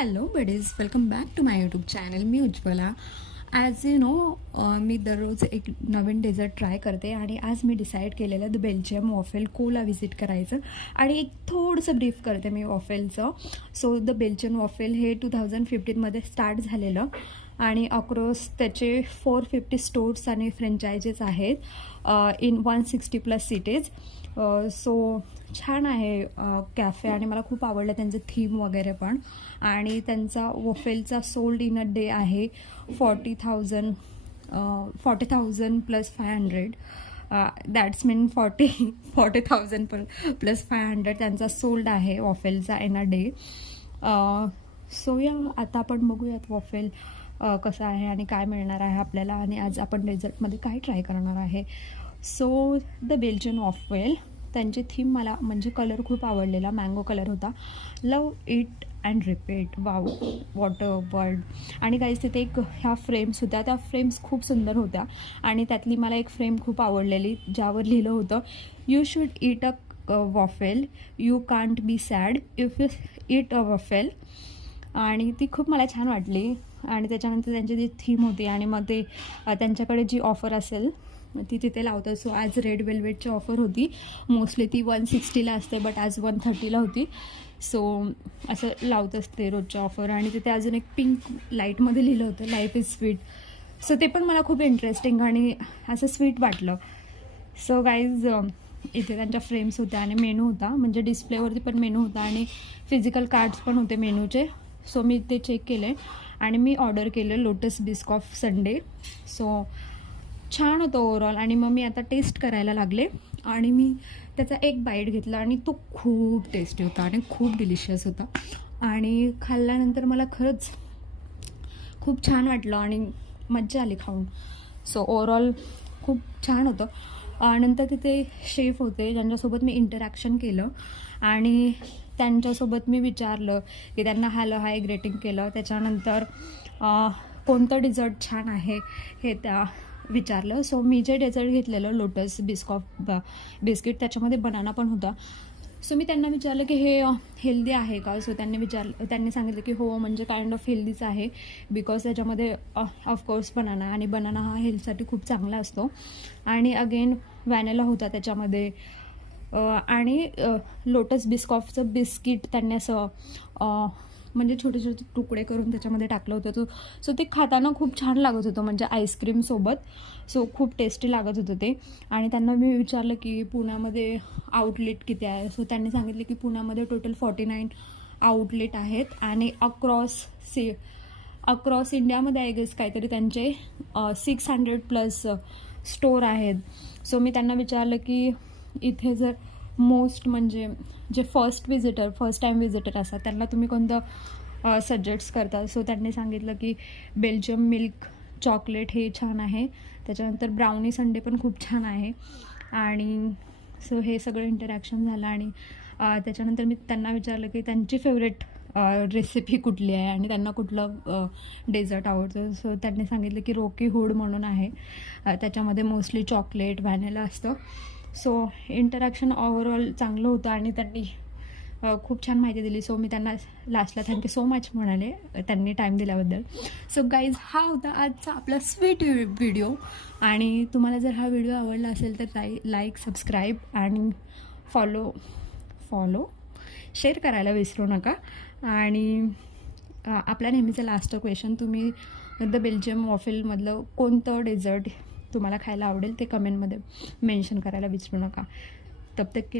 Hello buddies, welcome back to my YouTube channel. मी Ujjwala. As you know, मी दररोज एक नवीन डेझर्ट ट्राय करते आणि आज मी डिसाईड केलेलं द बेल्जियम वॉफेल कोला व्हिजिट करायचं आणि एक थोडंसं ब्रीफ करते मी वॉफेलचं. सो द बेल्जियन वॉफेल हे 2015मध्ये स्टार्ट झालेलं आणि अक्रॉस त्याचे 450 स्टोर्स आणि फ्रँचायझीज आहेत इन 160+ सिटीज. सो छान आहे कॅफे आणि मला खूप आवडलं त्यांचं थीम वगैरे पण. आणि त्यांचा वॉफेलचा सोल्ड इन अ डे आहे 40,000 + 500. दॅट्स मीन 40,000 + 500 त्यांचा सोल्ड आहे वॉफेलचा इन अ डे. सो या आता आपण बघूयात वॉफेल कसं आहे आणि काय मिळणार आहे आपल्याला आणि आज आपण डेझर्टमध्ये काय ट्राय करणार आहे. सो द बेल्जियन वॉफेल, त्यांची थीम मला म्हणजे कलर खूप आवडलेला, मँगो कलर होता. Love it and repeat. Wow, water word. आणि काहीच तिथे एक ह्या फ्रेम्स होत्या, त्या फ्रेम्स खूप सुंदर होत्या आणि त्यातली मला एक फ्रेम खूप आवडलेली ज्यावर लिहिलं होतं you should eat a waffle, you can't be sad if you eat a waffle. आणि ती खूप मला छान वाटली. आणि त्याच्यानंतर त्यांची जी थीम होती आणि मग ते त्यांच्याकडे जी ऑफर असेल ती तिथे लावतात. सो आज रेड वेल्वेटची ऑफर होती. मोस्टली ती 160ला असते बट आज 130ला होती. सो असं लावत असते रोजच्या ऑफर. आणि तिथे अजून एक पिंक लाईटमध्ये लिहिलं होतं लाईफ इज स्वीट. सो ते पण मला खूप इंटरेस्टिंग आणि असं स्वीट वाटलं. सो गाईज, इथे त्यांच्या फ्रेम्स होत्या आणि मेनू होता, म्हणजे डिस्प्लेवरती पण मेनू होता आणि फिजिकल कार्ड्स पण होते मेनूचे. सो मी ते चेक केले आणि मी ऑर्डर केलं लोटस बिस्कॉफ संडे. सो छान होतं ओव्हरऑल. आणि मग मी आता टेस्ट करायला लागले आणि मी त्याचा एक बाईट घेतला आणि तो खूप टेस्टी होता आणि खूप डिलिशियस होता. आणि खाल्ल्यानंतर मला खरंच खूप छान वाटलं आणि मज्जा आली खाऊन. सो ओव्हरऑल खूप छान होतं. नंतर तिथे शेफ होते ज्यांच्यासोबत मी इंटरॅक्शन केलं आणि त्यांच्यासोबत मी विचारलं की त्यांना हॅलो हाय ग्रेटिंग केलं. त्याच्यानंतर कोणतं डिझर्ट छान आहे हे त्या विचारलं. सो मी जे डेझर्ट घेतलेलं लोटस बिस्कॉफ बिस्किट, त्याच्यामध्ये बनाना पण होता. सो मी त्यांना विचारलं की हे हेल्दी आहे का. सो त्यांनी सांगितलं की हो, म्हणजे काइंड ऑफ हेल्दीच आहे बिकॉज त्याच्यामध्ये ऑफकोर्स बनाना, आणि बनाना हा हेल्थसाठी खूप चांगला असतो. आणि अगेन व्हॅनिला होता त्याच्यामध्ये. आणि लोटस बिस्कॉफचं बिस्किट त्यांनी असं म्हणजे छोटे छोटे तुकडे करून त्याच्यामध्ये टाकलं होतं. सो ते खाताना खूप छान लागत होतं, म्हणजे आईस्क्रीमसोबत. सो खूप टेस्टी लागत होतं ते. आणि त्यांना मी विचारलं की पुण्यामध्ये आउटलेट किती आहे. सो त्यांनी सांगितले की पुण्यामध्ये टोटल 49 आउटलेट आहेत आणि अक्रॉस इंडियामध्ये आय गेस काहीतरी त्यांचे 600+ स्टोर आहेत. सो मी त्यांना विचारलं की इथे जर मोस्ट म्हणजे जे फर्स्ट टाईम व्हिजिटर असतात त्यांना तुम्ही कोणतं सजेस्ट करता. सो त्यांनी सांगितलं की बेल्जियम मिल्क चॉकलेट हे छान आहे. त्याच्यानंतर ब्राउनी संडे पण खूप छान आहे. आणि सो हे सगळं इंटरॅक्शन झालं आणि त्याच्यानंतर मी त्यांना विचारलं की त्यांची फेवरेट रेसिपी कुठली आहे आणि त्यांना कुठलं डेझर्ट आवडतं. सो त्यांनी सांगितलं की रॉकी हुड म्हणून आहे, त्याच्यामध्ये मोस्टली चॉकलेट व्हॅनिला असतं. सो इंटरॅक्शन ओव्हरऑल चांगलं होतं आणि त्यांनी खूप छान माहिती दिली. सो मी त्यांना लास्टला थँक्यू सो मच म्हणाले त्यांनी टाईम दिल्याबद्दल. सो गाईज, हा होता आजचा आपला स्वीट व्हिडिओ. आणि तुम्हाला जर हा व्हिडिओ आवडला असेल तर लाईक, सबस्क्राईब आणि फॉलो शेअर करायला विसरू नका. आणि आपल्या नेहमीचं लास्ट क्वेश्चन, तुम्ही द बेल्जियम वॉफेलमधलं कोणतं डेझर्ट तुम्हाला खायला आवडेल ते कमेंटमध्ये मेन्शन करायला विसरू नका. तब तक के लिए